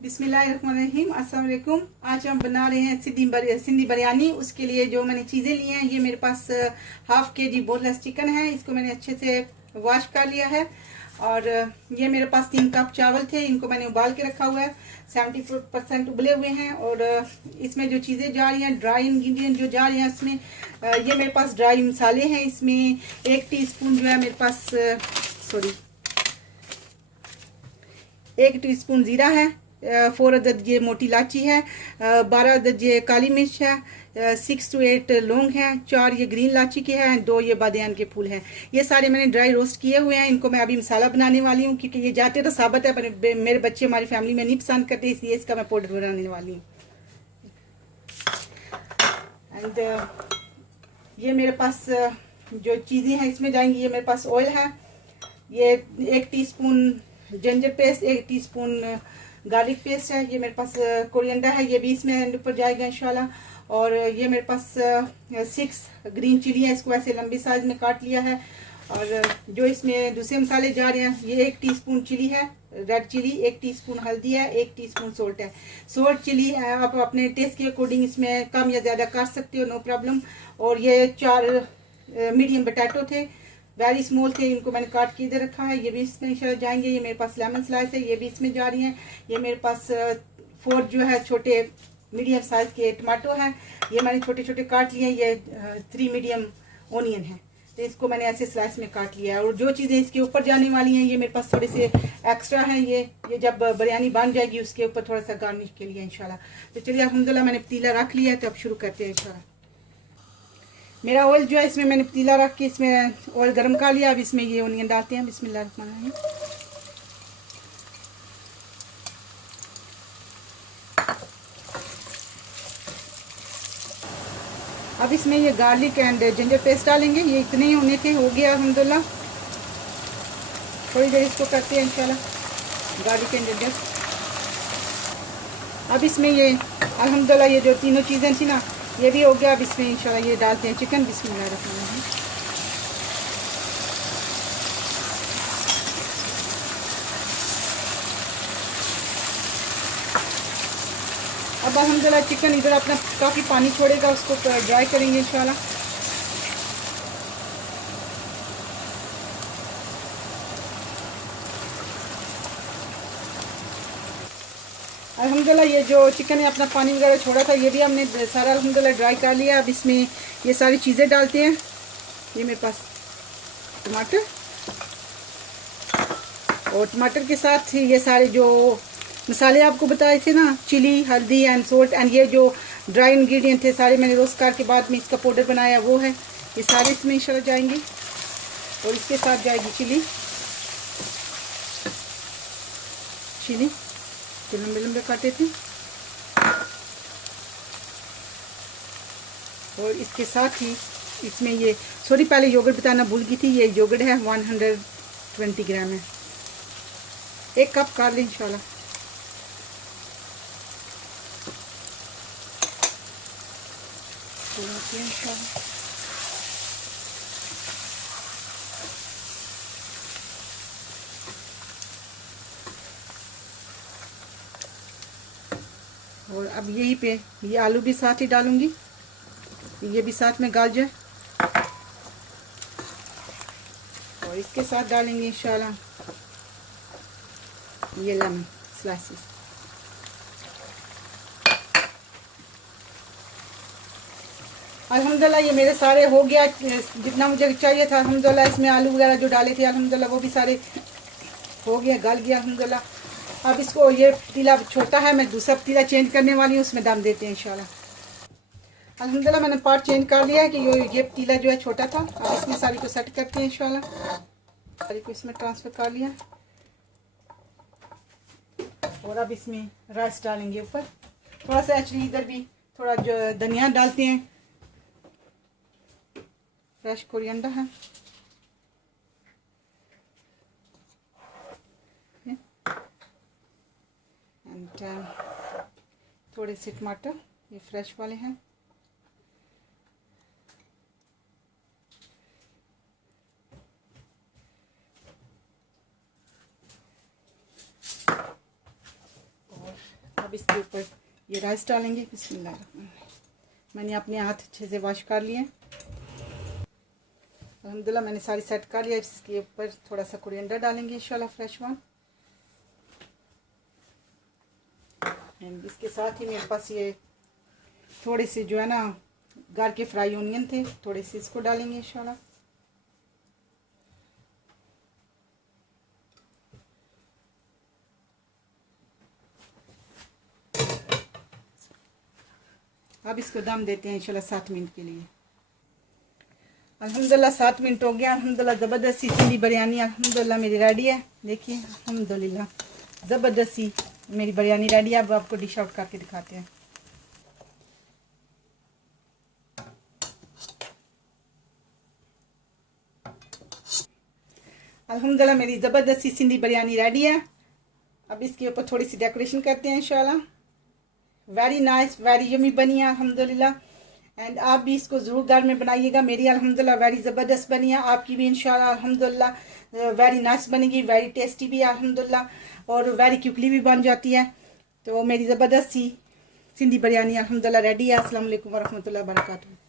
बिस्मिल्लाहिर्रहमानिर्रहीम। अस्सलाम वालेकुम। आज हम बना रहे हैं सिंधी बिरयानी। उसके लिए जो मैंने चीज़ें ली हैं, ये मेरे पास हाफ के जी बोनलेस चिकन है। इसको मैंने अच्छे से वॉश कर लिया है। और ये मेरे पास 3 कप चावल थे, इनको मैंने उबाल के रखा हुआ है। 70% उबले हुए हैं। और इसमें जो चीज़ें जा रही हैं, ड्राई इंग्रेडिएंट जो जा रहे हैं इसमें, ये मेरे पास ड्राई मसाले हैं। इसमें 1 टीस्पून जो है मेरे पास 1 टीस्पून ज़ीरा है, 4 अदद ये मोटी इलायची है, 12 अदद ये काली मिर्च है, 6 to 8 लौंग हैं, 4 ये ग्रीन इलायची के हैं, 2 ये बादियान के फूल हैं। ये सारे मैंने ड्राई रोस्ट किए हुए हैं। इनको मैं अभी मसाला बनाने वाली हूँ, क्योंकि ये जाते तो साबुत है पर मेरे बच्चे हमारी फैमिली में नहीं पसंद करते, इसलिए इसका मैं पाउडर बनाने वाली हूँ। एंड ये मेरे पास जो चीज़ें हैं इसमें जाएंगी, ये मेरे पास ऑयल है, ये 1 teaspoon ginger paste, 1 teaspoon garlic paste है, ये मेरे पास कोरिएंडर है, ये भी इसमें ऊपर जाएगा इंशाल्लाह। और ये मेरे पास 6 ग्रीन चिली है, इसको ऐसे लंबी साइज में काट लिया है। और जो इसमें दूसरे मसाले जा रहे हैं, ये 1 टीस्पून चिली है, रेड चिली, 1 टीस्पून हल्दी है, 1 टीस्पून सोल्ट है। सोल्ट चिली आप अपने टेस्ट के अकॉर्डिंग इसमें कम या ज़्यादा कर सकते हो, नो प्रॉब्लम। और ये 4 मीडियम पोटैटो थे, वेरी स्मॉल थे, इनको मैंने काट के इधर रखा है, ये भी इसमें इंशाल्लाह जाएंगे। ये मेरे पास लेमन स्लाइस है, ये भी इसमें जा रही हैं। ये मेरे पास 4 जो है छोटे मीडियम साइज़ के टमाटो हैं, ये मैंने छोटे छोटे काट लिए हैं। ये 3 मीडियम ओनियन है, तो इसको मैंने ऐसे स्लाइस में काट लिया है। और जो चीज़ें इसके ऊपर जाने वाली हैं, ये मेरे पास थोड़े से एक्स्ट्रा हैं, ये जब बिरयानी बन जाएगी उसके ऊपर थोड़ा सा गार्निश के लिए इंशाल्लाह। तो चलिए अल्हम्दुलिल्लाह मैंने पतीला रख लिया है, तो अब शुरू करते हैं इंशाल्लाह। मेरा ऑयल जो है, इसमें मैंने पतीला रख के इसमें ऑयल गर्म कर लिया। अब इसमें ये ओनियन डालते हैं। बिस्मिल्लाहिर्रहमानिर्रहीम। अब इसमें ये गार्लिक एंड जिंजर पेस्ट डालेंगे। ये इतने ही होने थे, हो गया अल्हम्दुलिल्लाह। थोड़ी देर इसको करते हैं इंशाल्लाह, गार्लिक एंड जिंजर। अब इसमें ये अल्हम्दुलिल्लाह ये जो तीनों चीज़ें थी ना, ये भी हो गया। अब इसमें इंशाल्लाह ये डालते हैं चिकन। बिस्मिल्लाहिर्रहमानिर्रहीम। अब अल्हम्दुलिल्लाह चिकन इधर अपना काफ़ी पानी छोड़ेगा, उसको ड्राई करेंगे इंशाल्लाह। अल्हम्दुलिल्लाह ये जो चिकन ने अपना पानी वगैरह छोड़ा था, ये भी हमने सारा अल्हम्दुलिल्लाह ड्राई कर लिया। अब इसमें ये सारी चीज़ें डालते हैं। ये मेरे पास टमाटर, और टमाटर के साथ ये सारे जो मसाले आपको बताए थे ना, चिली, हल्दी एंड सोल्ट, एंड ये जो ड्राई इंग्रेडिएंट थे सारे मैंने रोस्ट करके बाद में इसका पाउडर बनाया, वो है। ये सारे इसमें इंशाल्लाह जाएंगे। और इसके साथ जाएगी चिली जो लंबे लंबे काटे थे। और इसके साथ ही इसमें ये पहले योगर्ट बताना भूल गई थी, ये योगर्ट है 120 ग्राम है, 1 कप कर लें इंशाल्लाह। और अब यहीं पे ये आलू भी साथ ही डालूंगी, ये भी साथ में गाल जाए। और इसके साथ डालेंगे इंशाल्लाह ये लेमन स्लाइसेस। अल्हम्दुलिल्लाह ये मेरे सारे हो गया, जितना मुझे चाहिए था अल्हम्दुलिल्लाह। इसमें आलू वगैरह जो डाले थे अल्हम्दुलिल्लाह वो भी सारे हो गया, गल गया अल्हम्दुलिल्लाह। अब इसको, ये पतीला छोटा है, मैं दूसरा पतीला चेंज करने वाली हूँ, उसमें दम देते हैं इंशाल्लाह। अल्हम्दुलिल्लाह मैंने पार्ट चेंज कर लिया है कि ये पतीला जो है छोटा था। अब इसमें सारी को सेट करते हैं इंशाल्लाह। सारी को इसमें ट्रांसफ़र कर लिया। और अब इसमें राइस डालेंगे ऊपर। थोड़ा सा एक्चुअली इधर भी थोड़ा जो धनिया डालते हैं, फ्रेश कोरिएंडर है। एंड थोड़े से टमाटर, ये फ्रेश वाले हैं। इसके ऊपर ये राइस डालेंगे। बिस्मिल्लाह, मैंने अपने हाथ अच्छे से वॉश कर लिए। अल्हम्दुलिल्लाह मैंने सारी सेट कर लिया। इसके ऊपर थोड़ा सा कोरिएंडर डालेंगे इंशाल्लाह, फ्रेश वन। एंड इसके साथ ही मेरे पास ये थोड़े से जो है ना घर के फ्राई ओनियन थे, थोड़े से इसको डालेंगे इंशाल्लाह। अब इसको दम देते हैं इंशाल्लाह 7 मिनट के लिए। अल्हम्दुलिल्लाह 7 मिनट हो गया। अल्हम्दुलिल्लाह ज़बरदस्त सी सिंधी बिरयानी अल्हम्दुलिल्लाह मेरी रेडी है। देखिए अल्हम्दुलिल्लाह ज़बरदस्त सी मेरी बिरयानी रेडी है। अब आपको डिश आउट करके दिखाते हैं। अल्हम्दुलिल्लाह मेरी ज़बरदस्त सी सिंधी बिरयानी रेडी है। अब इसके ऊपर थोड़ी सी डेकोरेशन करते हैं इंशाल्लाह। वेरी नाइस, वेरी यमी बनी है अल्हम्दुलिल्लाह। एंड आप भी इसको ज़रूर घर में बनाइएगा। मेरी अल्हम्दुलिल्लाह वेरी ज़बरदस्त बनी है, आपकी भी इंशाल्लाह अल्हम्दुलिल्लाह वेरी नाइस बनेगी, वेरी टेस्टी भी है अल्हम्दुलिल्लाह और वेरी क्विकली भी बन जाती है। तो मेरी ज़बरदस्त सी सिंधी बिरयानी अल्हम्दुलिल्लाह रेडी है। अस्सलाम वालेकुम व रहमतुल्लाहि व बरकातहू।